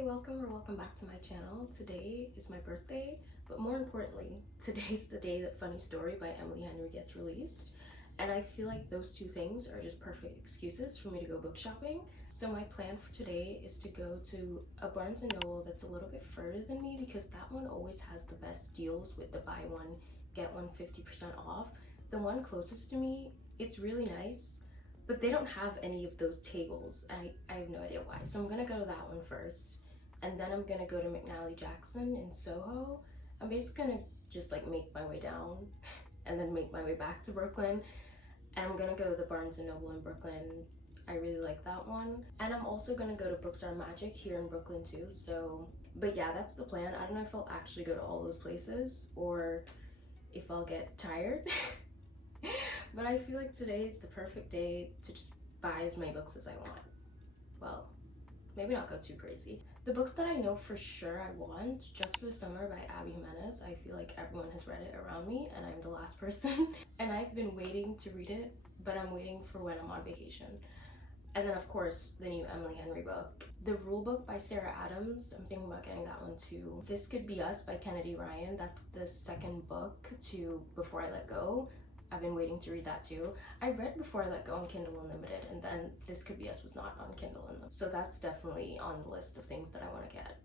Hi, welcome back to my channel. Today is my birthday, but more importantly, today's the day that Funny Story by Emily Henry gets released. And I feel like those two things are just perfect excuses for me to go book shopping. So my plan for today is to go to a Barnes& Noble that's a little bit further than me because that one always has the best deals with the buy one, get one 50% off. The one closest to me, it's really nice, but they don't have any of those tables. I have no idea why. So I'm gonna go to that one first. And then I'm gonna go to McNally Jackson in Soho. I'm basically gonna just like make my way down and then make my way back to Brooklyn. And I'm gonna go to the Barnes& Noble in Brooklyn. I really like that one. And I'm also gonna go to Bookstore Magic here in Brooklyn too. So, but yeah, that's the plan. I don't know if I'll actually go to all those places or if I'll get tired. But I feel like today is the perfect day to just buy as many books as I want. Well, maybe not go too crazy. The books that I know for sure I want, Just for the Summer by Abby Jimenez. I feel like everyone has read it around me and I'm the last person. And I've been waiting to read it, but I'm waiting for when I'm on vacation. And then of course, the new Emily Henry book. The Rule Book by Sarah Adams, I'm thinking about getting that one too. This Could Be Us by Kennedy Ryan, that's the second book to Before I Let Go. I've been waiting to read that too. I read Before I Let Go on Kindle Unlimited, and then This Could Be Us was not on Kindle Unlimited. So that's definitely on the list of things that I want to get.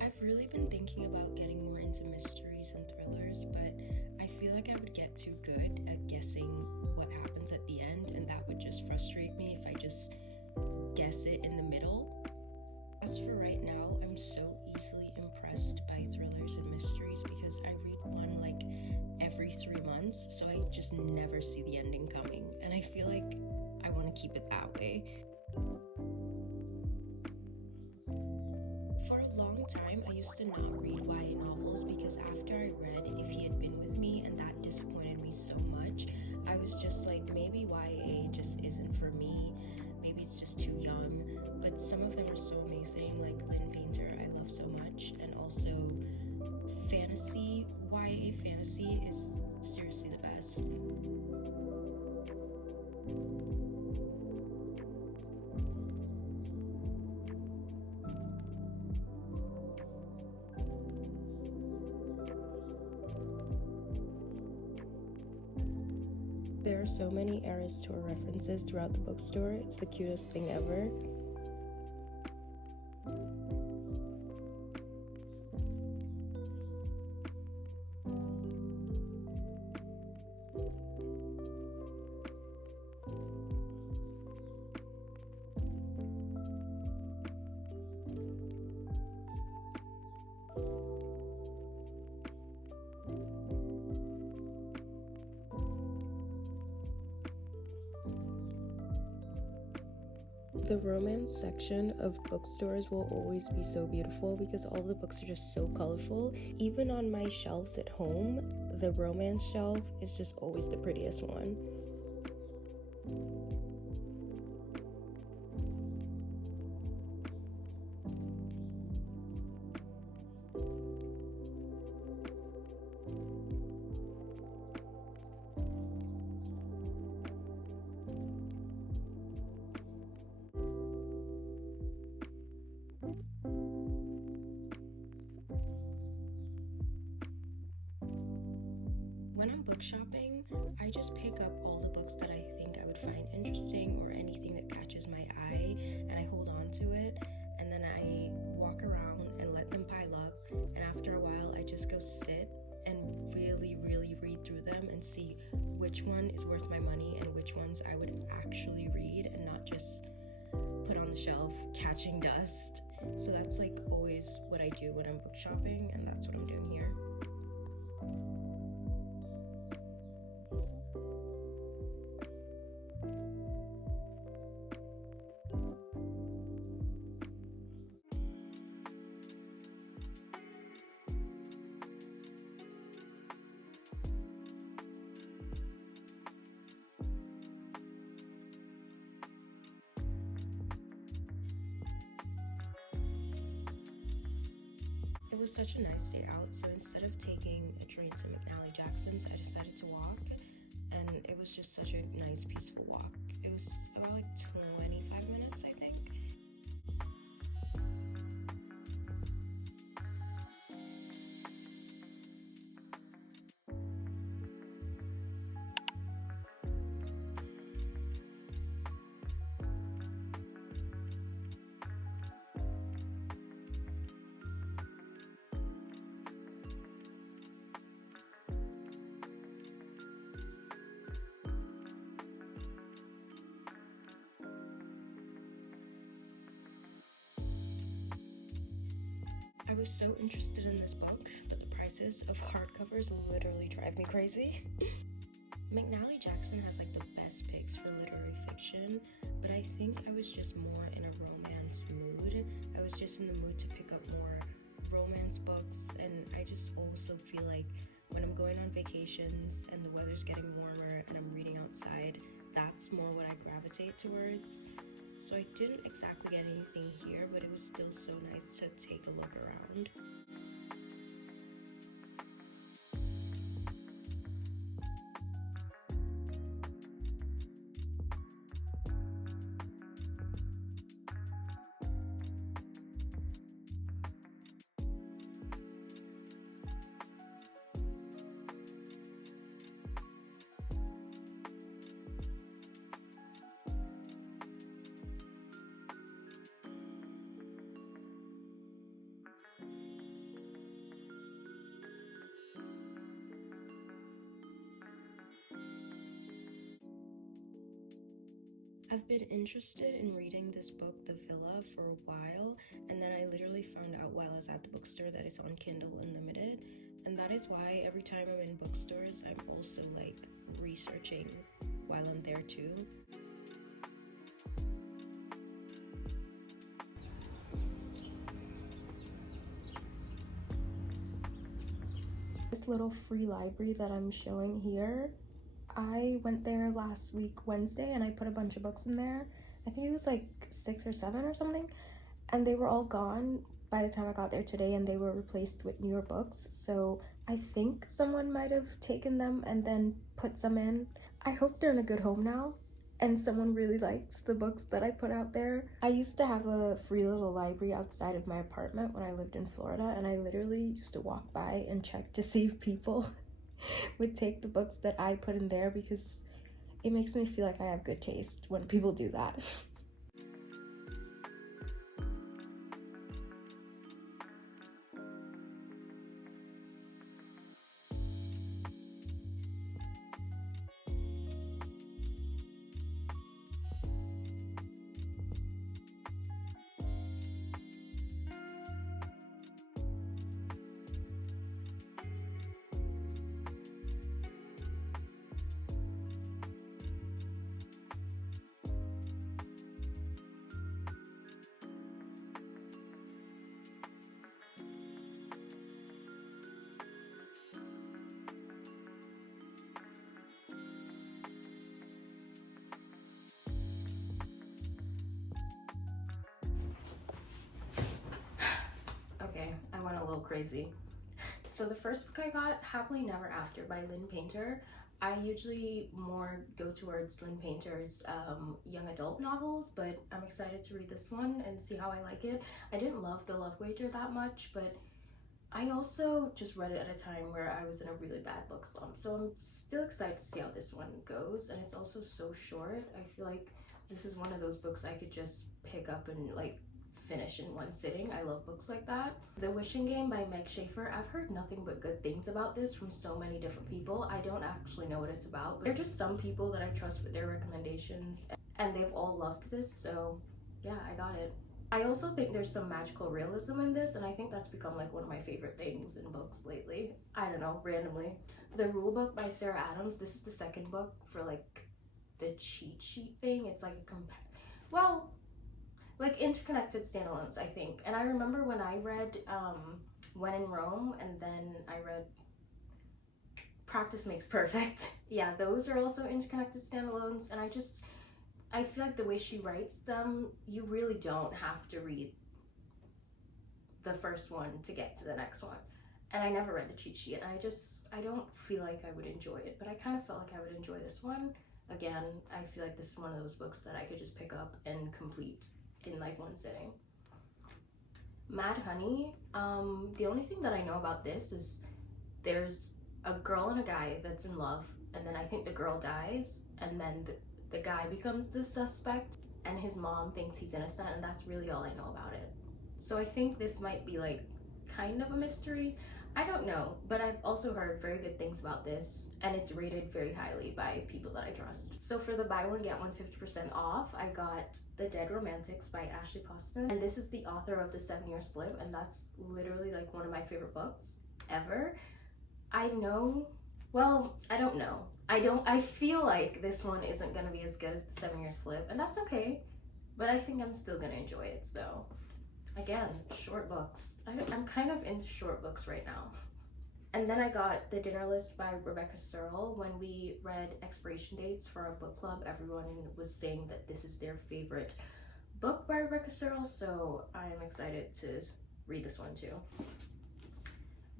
I've really been thinking about getting more into mysteries and thrillers, but I feel like I would get too good at guessing what happens at the end, and that would just frustrate me if I just guess it in the middle. As for right now, I'm so easily impressed by thrillers and mysteries because I read one like every 3 months, so I just never see the ending coming, and I feel like I want to keep it that way. For a long time, I used to not read YA novels because after I read If He Had Been With Me and that disappointed me so much, I was just like, maybe YA just isn't for me, maybe it's just too young, but some of them are so amazing, like Lynn Painter, I love so much, and also fantasy, YA fantasy is seriously the best. There are so many Eras Tour references throughout the bookstore. It's the cutest thing ever. The romance section of bookstores will always be so beautiful because all the books are just so colorful. Even on my shelves at home, the romance shelf is just always the prettiest one. When I'm book shopping, I just pick up all the books that I think I would find interesting or anything that catches my eye, and I hold on to it, and then I walk around and let them pile up, and after a while I just go sit and really read through them and see which one is worth my money and which ones I would actually read and not just put on the shelf catching dust. So that's like always what I do when I'm book shopping, and that's what I'm doing here. was such a nice day out, so instead of taking a train to McNally Jackson's, I decided to walk, and it was just such a nice, peaceful walk. It was about like 25 minutes, I think. I was so interested in this book, but the prices of hardcovers literally drive me crazy. McNally Jackson has like the best picks for literary fiction, but I think I was just more in a romance mood. I was just in the mood to pick up more romance books, and I just also feel like when I'm going on vacations and the weather's getting warmer and I'm reading outside, that's more what I gravitate towards. So I didn't exactly get anything here, but it was still so nice to take a look around. I've been interested in reading this book, The Villa, for a while, and then I literally found out while I was at the bookstore that it's on Kindle Unlimited, and that is why every time I'm in bookstores, I'm also like researching while I'm there too. This little free library that I'm showing here, I went there last week Wednesday and I put a bunch of books in there. I think it was like 6 or 7 or something, and they were all gone by the time I got there today, and they were replaced with newer books. So I think someone might have taken them and then put some in. I hope they're in a good home now and someone really likes the books that I put out there. I used to have a free little library outside of my apartment when I lived in Florida, and I literally used to walk by and check to see if people would take the books that I put in there, because it makes me feel like I have good taste when people do that. Okay, I went a little crazy. So the first book I got, Happily Never After by Lynn Painter. I usually more go towards Lynn Painter's young adult novels, but I'm excited to read this one and see how I like it. I didn't love The Love Wager that much, but I also just read it at a time where I was in a really bad book slump. So I'm still excited to see how this one goes, and it's also so short. I feel like this is one of those books I could just pick up and like finish in one sitting. I love books like that. The Wishing Game by Meg Schaefer. I've heard nothing but good things about this from so many different people. I don't actually know what it's about, but they're just some people that I trust with their recommendations, and they've all loved this, so yeah, I got it. I also think there's some magical realism in this, and I think that's become like one of my favorite things in books lately. I don't know, randomly. The Rulebook by Sarah Adams. This is the second book for like the cheat sheet thing. It's like like interconnected standalones, I think. And I remember when I read When in Rome, and then I read Practice Makes Perfect. Yeah, those are also interconnected standalones, and I feel like the way she writes them, you really don't have to read the first one to get to the next one. And I never read the cheat sheet, and I don't feel like I would enjoy it, but I kind of felt like I would enjoy this one. Again, I feel like this is one of those books that I could just pick up and complete in like one sitting. Mad Honey, the only thing that I know about this is there's a girl and a guy that's in love, and then I think the girl dies, and then the guy becomes the suspect, and his mom thinks he's innocent, and that's really all I know about it. So I think this might be like kind of a mystery. I don't know, but I've also heard very good things about this, and it's rated very highly by people that I trust. So for the buy one get one 50% off, I got The Dead Romantics by Ashley Poston, and this is the author of The 7-Year Slip, and that's literally like one of my favorite books ever. I know, well, I don't know. I feel like this one isn't gonna be as good as The 7-Year Slip, and that's okay, but I think I'm still gonna enjoy it, so. Again, short books. I'm kind of into short books right now. And then I got The Dinner List by Rebecca Searle. When we read expiration dates for our book club, everyone was saying that this is their favorite book by Rebecca Searle, so I'm excited to read this one too.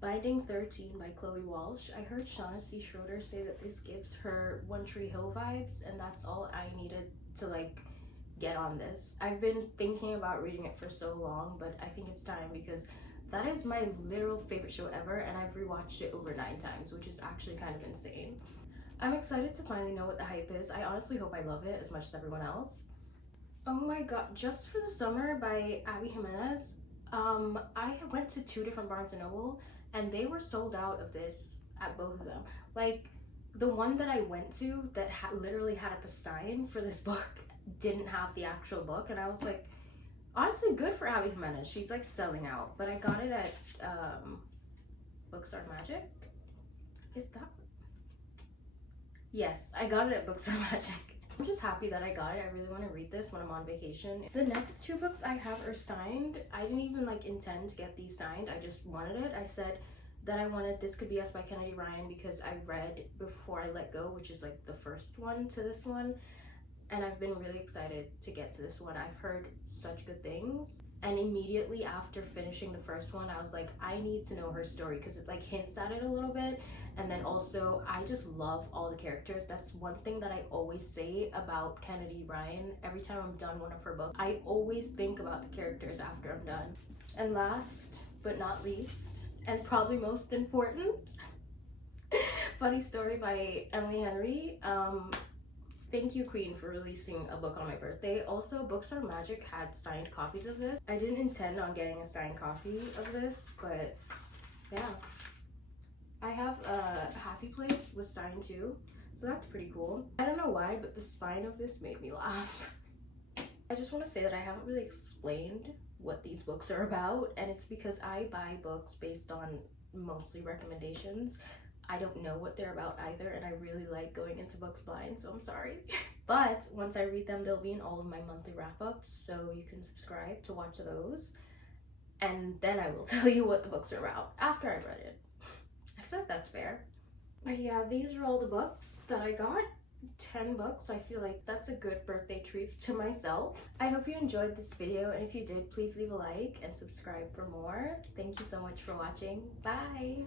Binding 13 by Chloe Walsh. I heard Shauna C. Schroeder say that this gives her One Tree Hill vibes, and that's all I needed to like get on this. I've been thinking about reading it for so long, but I think it's time because that is my literal favorite show ever, and I've rewatched it over 9 times, which is actually kind of insane. I'm excited to finally know what the hype is. I honestly hope I love it as much as everyone else. Oh my god, Just for the Summer by Abby Jimenez. I went to 2 different Barnes & Noble, and they were sold out of this at both of them. Like, the one that I went to that literally had up a sign for this book didn't have the actual book, and I was like, honestly, good for Abby Jimenez. She's like selling out. But I got it at Bookstore Magic. Is that? Yes, I got it at Bookstore Magic. I'm just happy that I got it. I really want to read this when I'm on vacation. The next 2 books I have are signed. I didn't even like intend to get these signed. I just wanted it. I said that I wanted This Could Be Us by Kennedy Ryan because I read Before I Let Go, which is like the first one to this one. And I've been really excited to get to this one. I've heard such good things. And immediately after finishing the first one, I was like, I need to know her story because it like hints at it a little bit. And then also, I just love all the characters. That's one thing that I always say about Kennedy Ryan. Every time I'm done one of her books, I always think about the characters after I'm done. And last but not least, and probably most important, Funny Story by Emily Henry. Thank you, Queen, for releasing a book on my birthday. Also, Bookstore Magic had signed copies of this. I didn't intend on getting a signed copy of this, but yeah. I have a Happy Place was signed too, so that's pretty cool. I don't know why, but the spine of this made me laugh. I just want to say that I haven't really explained what these books are about, and it's because I buy books based on mostly recommendations. I don't know what they're about either, and I really like going into books blind, so I'm sorry. But once I read them, they'll be in all of my monthly wrap-ups, so you can subscribe to watch those. And then I will tell you what the books are about after I've read it. I feel like that's fair. But yeah, these are all the books that I got. 10 books. I feel like that's a good birthday treat to myself. I hope you enjoyed this video, and if you did, please leave a like and subscribe for more. Thank you so much for watching. Bye!